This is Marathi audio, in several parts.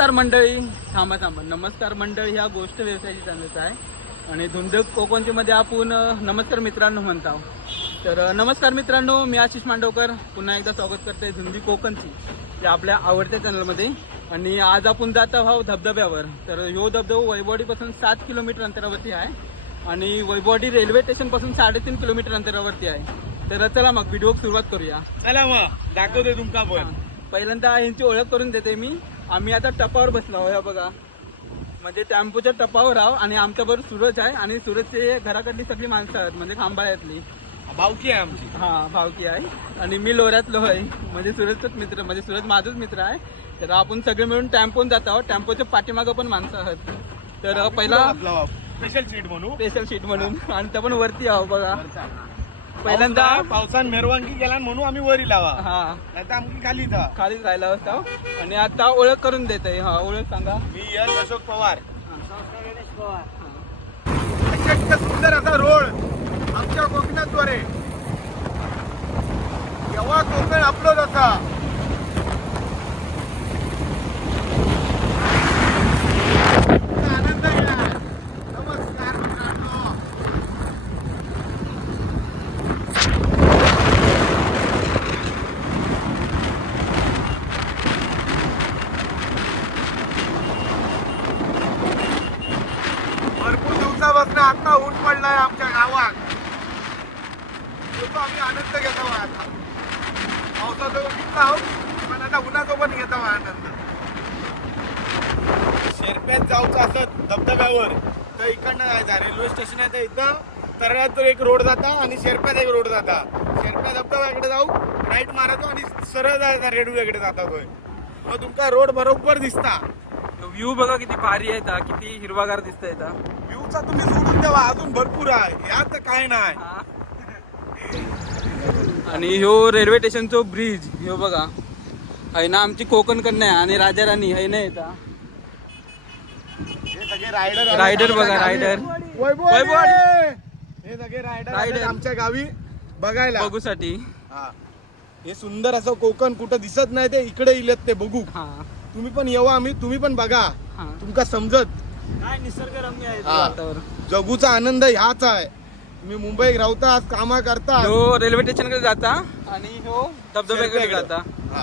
नमस्कार मंडळी, थांबा नमस्कार मंडळी ह्या गोष्ट व्यवसायाची चालत आहे आणि धुंडक कोकणची मध्ये आपण नमस्कार मित्रांनो म्हणतो. तर नमस्कार मित्रांनो, मी आशिष मांडवकर पुन्हा एकदा स्वागत करते धुंडी कोकणची या आपल्या आवडत्या चॅनलमध्ये. आणि आज आपण जात आहोत धबधब्यावर. तर ह्यो धबधबा वैभववाडीपासून 7 किलोमीटर अंतरावरती आहे आणि वैभववाडी रेल्वे स्टेशन पासून 3.5 किलोमीटर अंतरावरती आहे. तर चला मग व्हिडिओ सुरुवात करूया. चला मग दाखवते तुमका पण. पहिल्यांदा यांची ओळख करून देते मी. आम्ही आता टपावर बसलो आहोत बघा, म्हणजे टेम्पोच्या टपावर आहो आणि आमच्याबरोबर सूरज आहे आणि सूरजचे घराकडली सगळी माणसं आहेत, म्हणजे खांबाळ्यातली भावकी आहे आमची. हा भावकी आहे आणि मी लोऱ्यातलो आहे, म्हणजे सूरजचाच मित्र, म्हणजे सूरज माझाच मित्र आहे. तर आपण सगळे मिळून टेम्पोन जात आहोत. टेम्पोच्या पाठीमागं पण माणसं आहेत. तर पहिला स्पेशल सीट म्हणून आणि त्या पण वरती आहो बघा. पहिल्यांदा पावसान मेरवानगी गेला म्हणून आम्ही वरी लावा, हा नाहीतर आमची खालीच राहिला असता. आणि आता ओळख करून देते. हा ओळख सांगा. मी यश अशोक पवार. सुंदर असा रोड आमच्या कोकणाद्वारे केव्हा कोकण आपलं असा आनंद घ्या. नमस्कार मित्रांनो. भरपूर दिवसापासून आता ऊन पडलाय आमच्या गावात. आम्ही आनंद घेत आहोत. आता पावसाचा घेतला आहोत पण आता उन्हाचा पण घेत आहोत आनंद. शेरप्यात जाऊचं असत धबधब्यावर तर इकडनं जायचा. रेल्वे स्टेशन आहे तर इथं तरळ्यात एक रोड जाता आणि शेरप्यात एक रोड जाता. शेरप्या धबधब्याकडे जाऊ राईट मारतो आणि सरळ जायचा रेल्वेकडे जाता. तो मग तुमचा रोड बरोबर दिसता. व्ह्यू बघा किती भारी आहे, किती हिरवागार दिसतंय. व्ह्यूचा तुम्ही सोडून द्यावा, अजून भरपूर आहे यात काय नाही. आणि ह्यो रेल्वे स्टेशनचो ब्रिज ह्यो बघा आहे ना, आमची कोकण कन्या आणि राजा राणी आहे ना. येता हे सगळे रायडर रायडर बघा, रायडर वैभववाडी. हे सगळे रायडर आमच्या गावी बघायला बघूसाठी. हे सुंदर असं कोकण कुठं दिसत नाही ते इकडे इलेत ते बघू. तुम्ही पण येवा, तुम्ही पण बघा, तुमका समजत काय निसर्गरम्य आहे हा. वातावरण. जगूचा आनंद ह्याच आहे. तुम्ही मुंबईत राहता, कामा करता, ह्यो रेल्वे स्टेशनकडे जाता आणि ह्यो धबधब्याकडे जाता. हा.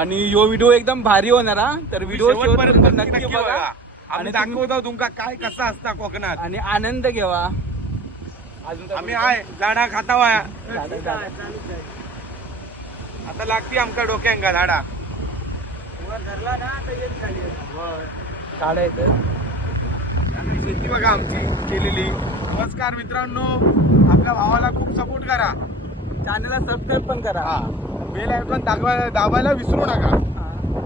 आणि ह्यो व्हिडिओ एकदम भारी होणार हा. तर व्हिडिओ शेवटपर्यंत नक्की बघा आणि दाखवतो तुमका काय कसं असता कोकणात आणि आनंद घ्यावा. आम्ही आहे झाडा खातावा. आता लागती आमका डोक्यांका झाडा. काढायचं. शेती बघा आमची केलेली. नमस्कार मित्रांनो, आपल्या भावाला खूप सपोर्ट करा. चॅनलला सबस्क्राईब पण करा. बेल आयकॉन दाबायला विसरू नका.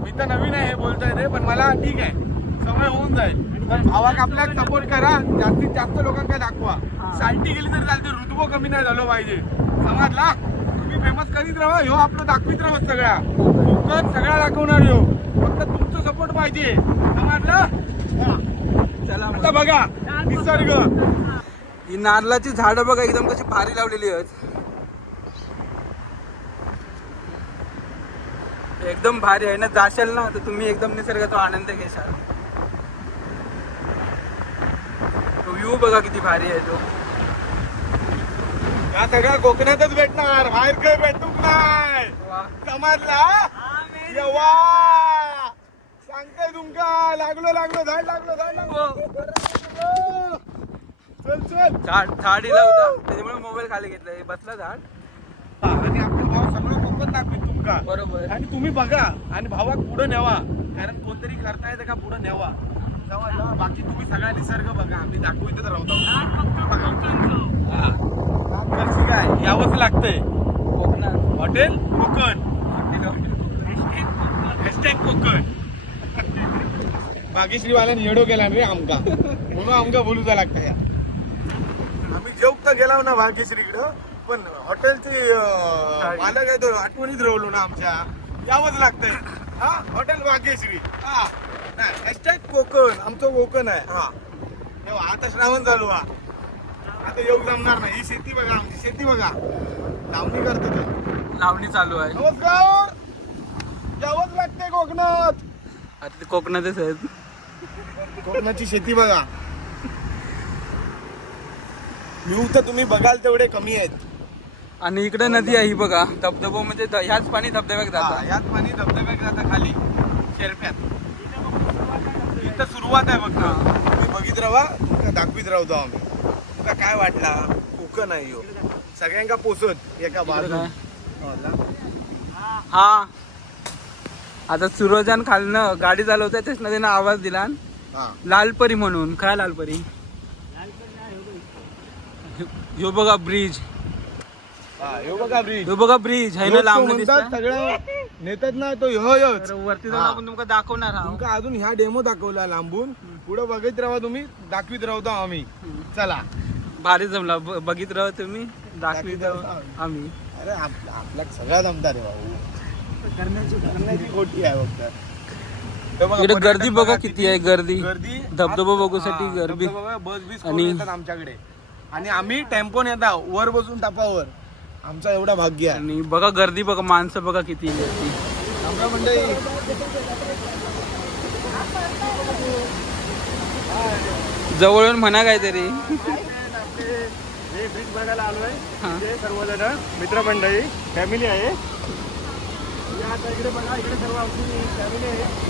मी तर नवीन आहे हे बोलतोय रे, पण मला ठीक आहे, सवय होऊन जाईल. पण भावाक आपल्या सपोर्ट करा, जास्तीत जास्त लोकांना दाखवा. साल्टी गेली तर चालते, ऋतुभो कमी नाही झालं पाहिजे. समजला? तुम्ही फेमस करीत राहा, ह्यो आपलं दाखवित राहा. सगळ्या कोकण सगळ्या दाखवणार ह्यो, फक्त तुमचं सपोर्ट पाहिजे. समजलं? चला आता बघा निसर्ग. ही नारळाची झाडं बघा एकदम कशी भारी लावलेली आहेत. एकदम भारी आहे ना. जाशाल ना तर तुम्ही एकदम निसर्गाचा आनंद घेशाल. तो व्ह्यू बघा किती भारी आहे. तो या सगळ्या कोकणातच भेटणार, बाहेर काही भेटूक नाही. समजला? येवा सांगतोय तुमका. लागलो झाड लागलो. चल झाडीला होता त्याच्यामुळे मोबाईल खाली घेतला. बसला झाड आणि आपलं भाव सगळं कोकण दाखवेल तुमका. बरोबर. आणि तुम्ही बघा आणि भावाक पुढे न्यावा, कारण कोणतरी करता येतं का पुढे न्यावा. बाकी तुम्ही सगळा निसर्ग बघा, आम्ही दाखवू इथं राहतो. काय यावंच लागतंय. कोकणात हॉटेल कोकण, हॅशटॅग कोकण. भाग्यश्रीवाल्याने येडो केला रे आमका, म्हणून आमका बोलूचा लागतं. या आम्ही जेवत तर गेलो ना भाग्यश्रीकडं, पण हॉटेलची मालक आहे तो आठवणीत राहिलो ना आमच्या. यावंच लागतंय. हा हॉटेल भाग्यश्री. हा हॅशटॅग कोकण, आमचं कोकण आहे. हा तेव्हा आता श्रावण चालू. आता येऊ जमणार नाही. ही शेती बघा, आमची शेती बघा, लावणी करतो ते. लावणी चालू आहे. नमस्कार. यावंच लागते कोकणात. आता ते कोकणातच आहेत. कोकणाची शेती बघा. व्ह्यू तर तुम्ही बघाल तेवढे कमी आहेत. आणि इकडे नदी आहे ही बघा, धबधबा म्हणजे ह्याच पाणी धबधब्यात जातं. यात पाणी धबधब्यात जातं खाली शेरप्यात. इथं सुरुवात आहे बघ. तुम्ही बघित राहा, तुमका दाखवीत राहतो आम्ही. तुमका काय वाटला कोकण आहे ह्यो. सगळ्यांका पोचत एका बाजूला. हा आता सुरोजान खालनं गाडी चालवतोय त्याच्यानं त्यानं आवाज दिला लालपरी म्हणून. काय लालपरी? ह्यो बघा ब्रिज. ह्यो बघा ब्रिज आहे ना लांब सगळं नेतात ना तो ह्योच. वरती जाऊन आपण तुमका दाखवणार आहोत. तुमका अजून ह्या डेमो दाखवला लांबून. पुढे बघत राहा तुम्ही, दाखवीत राहतो आम्ही. चला भारी जमला. बघित राहा तुम्ही, दाखवीत राहा आम्ही. अरे आपल्या सगळ्या जमता रे भाऊ. करण्याची खोटी आहे फक्त. इकडे गर्दी बघा किती आहे. गर्दी धबधबा बघूसाठी गर्दी. बस बीस येतात आमच्याकडे आणि आम्ही टेम्पोन येता वर बसून टापावर. आमचा एवढा भाग्य आहे. आणि बघा गर्दी बघा, माणसं बघा किती गर्दी. आमच्या मंडळी जवळून म्हणा काहीतरी. ब्रिज बघायला आलोय. सर्वजण मित्रमंडळी फॅमिली आहे. इकडे बघा, इकडे सर्व आमची फॅमिली आहे.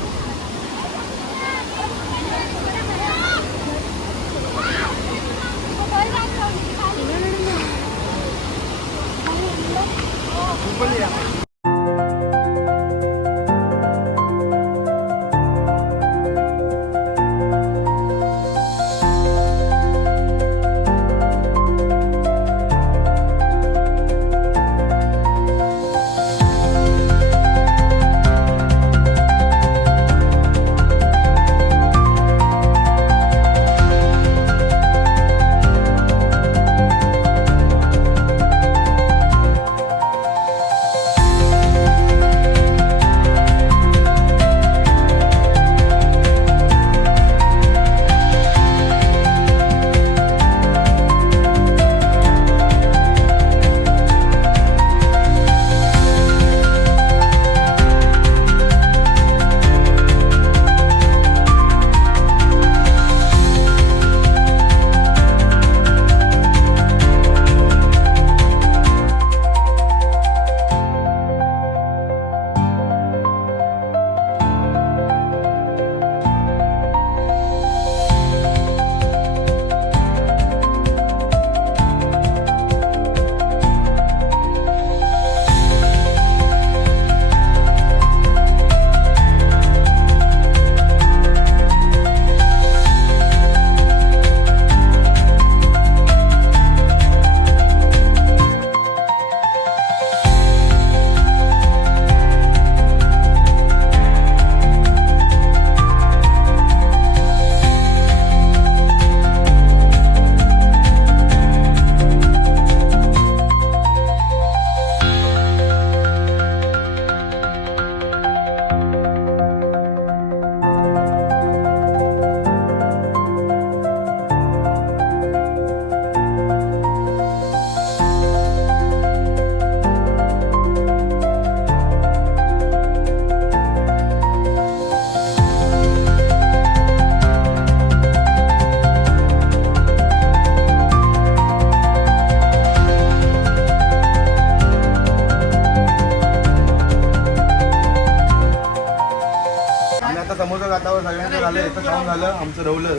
झालं आमचं रवलं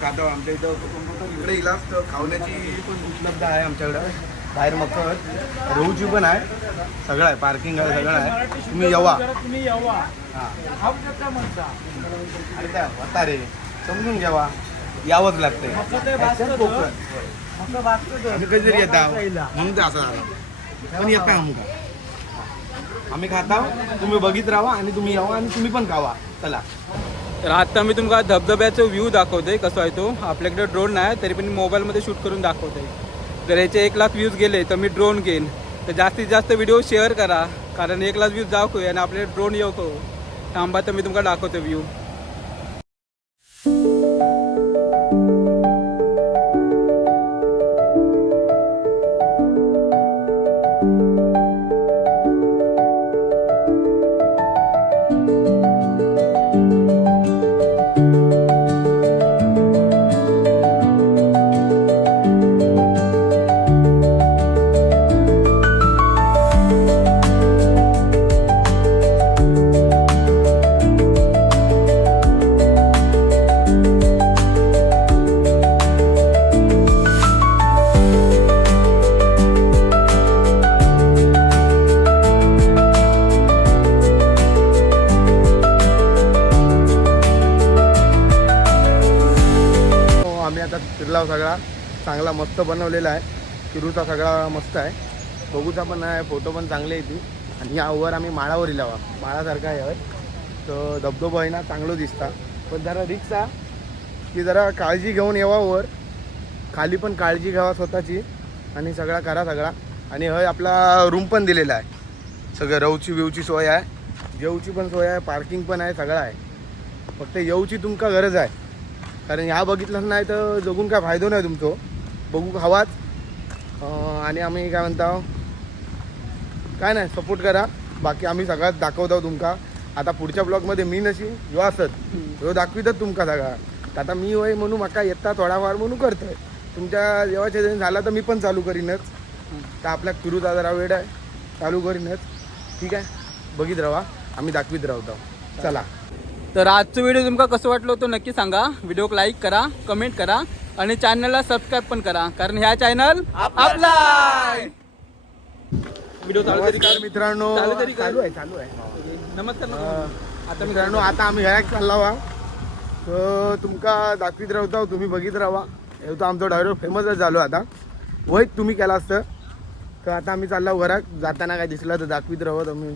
तर आता आमच्या इथं इकडे इलाज खावण्याची पण उपलब्ध आहे आमच्याकडं. बाहेर मकर रोहूची पण आहे, सगळं आहे, पार्किंग आहे, सगळं आहे. तुम्ही यावा हां अरे त्या होता रे समजून घ्यावा, यावंच लागतंय. कधीतरी येता म्हणून ते असं झालं पण येता आम्ही खाता. तुम्ही बघित राहा आणि तुम्ही यावा आणि तुम्ही पण खावा. चला तर आता मी तुम्हाला धबधब्याचा व्ह्यू दाखवतोय कसं आहे तो. आपल्याकडे ड्रोन नाही तरी पण मोबाईलमध्ये शूट करून दाखवतोय. जर याचे 1 लाख व्ह्यूज गेले तर मी ड्रोन घेईन. तर जास्तीत जास्त व्हिडिओ शेअर करा कारण 1 लाख व्ह्यूज दाखवूया आणि आपले ड्रोन येऊ करू. थांबा तर मी तुम्हाला दाखवतो व्ह्यू. तलाव सगळा चांगला मस्त बनवलेला आहे. किरूचा सगळा मस्त आहे, बघूचा पण आहे, फोटो पण चांगले येते. आणि यावर आम्ही माळावर इलावा माळासारखा आहे तर धबधबा आहे ना चांगलं दिसता. पण जरा रिक्स आहे की जरा काळजी घेऊन यावा वर, खाली पण काळजी घ्यावा स्वतःची आणि सगळा करा सगळा. आणि हय आपला रूम पण दिलेला आहे, सगळं रवची बिवची सोय आहे, जेवची पण सोय आहे, पार्किंग पण आहे, सगळं आहे. फक्त येऊची तुमका गरज आहे, कारण ह्या बघितलंच नाही तर जगून काय फायदो नाही तुमचं. बघू हवाच. आणि आम्ही काय म्हणता काय नाही सपोर्ट करा, बाकी आम्ही सगळ्यात दाखवतो तुमका. आता पुढच्या ब्लॉगमध्ये मी नशी ह्यो असत ह्यो दाखवितच तुमका सगळा. आता मी होय म्हणून माका येता थोडाफार म्हणून करतोय. तुमच्या जेव्हाच्या दिन झाला तर मी पण चालू करीनच. तर आपल्या फिरूचा जरा वेळ आहे, चालू करीनच. ठीक आहे, बघित राहा, आम्ही दाखवित राहतो. चला. तर आजचं व्हिडिओ तुमका कसं वाटलं होतं नक्की सांगा. व्हिडिओक लाईक करा, कमेंट करा आणि चॅनलला सबस्क्राईब पण करा, कारण ह्या चॅनल आपला व्हिडिओ चालू तरी नमस्कार मित्रांनो, चालू तरी कर. चालू आहे. नमस्कार आता मित्रांनो आता आम्ही घरात चालला वा, तर तुमका दाखवित राहतो, तुम्ही बघित राहा. हे तर आमचं डायरेक्ट फेमसच झालो आता, वय तुम्ही केला असतं. तर आता आम्ही चाललो घरात, जाताना काय दिसलं तर दाखवित राहू तुम्ही.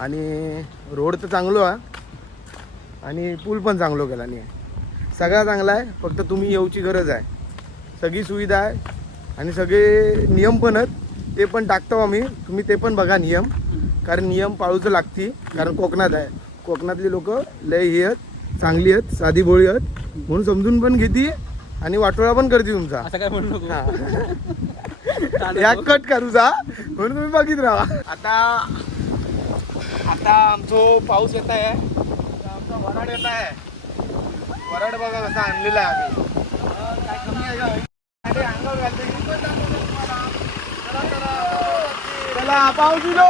आणि रोड तर चांगलो आहे आणि पूल पण चांगलो केला नाही आहे, सगळा चांगला आहे. फक्त तुम्ही येऊची गरज आहे, सगळी सुविधा आहे आणि सगळे नियम पण आहेत, ते पण टाकतो आम्ही. तुम्ही ते पण बघा नियम, कारण नियम पाळूचं लागते. कारण कोकणात आहे, कोकणातली लोक लय हे आहेत, चांगली आहेत, साधी भोळी आहेत, म्हणून समजून पण घेते आणि वाटोळा पण करते तुमचा. असं काय म्हणू नको. या कट करू जा म्हणून तुम्ही बघित राहा. आता आमचो पाऊस येत आहे, आमचा वराड येत आहे. वराड बघा कसा आणलेला आहे आम्ही. काय कमी आहे का? अरे अंगावर घालते. चला पाऊस येतो.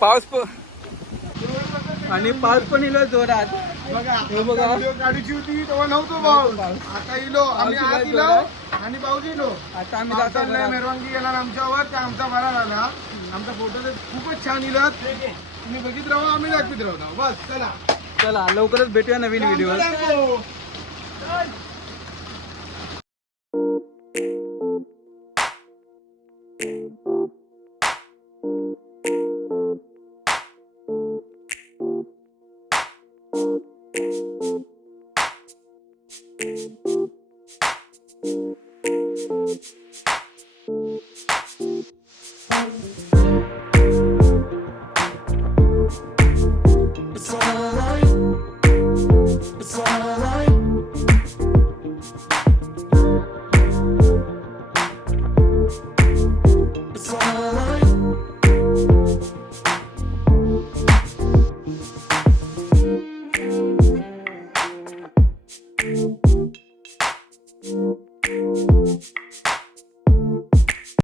पाऊस आणि पाऊस पण इलो जोरात. बघा बघा. गाडीची होती तेव्हा नव्हतो पाऊस, आता इलो आम्ही आत इलो आणि पाऊस इलो. आता आम्ही जातो घरात. मेरवानगी येणार आमच्यावर, त्या आमचा बरा झाला. आमचा फोटो खूपच छान इलात, तुम्ही बघित राहा, आम्ही दाखवित राहतो. बस चला चला लवकरच भेटूया नवीन व्हिडिओ. Thank you.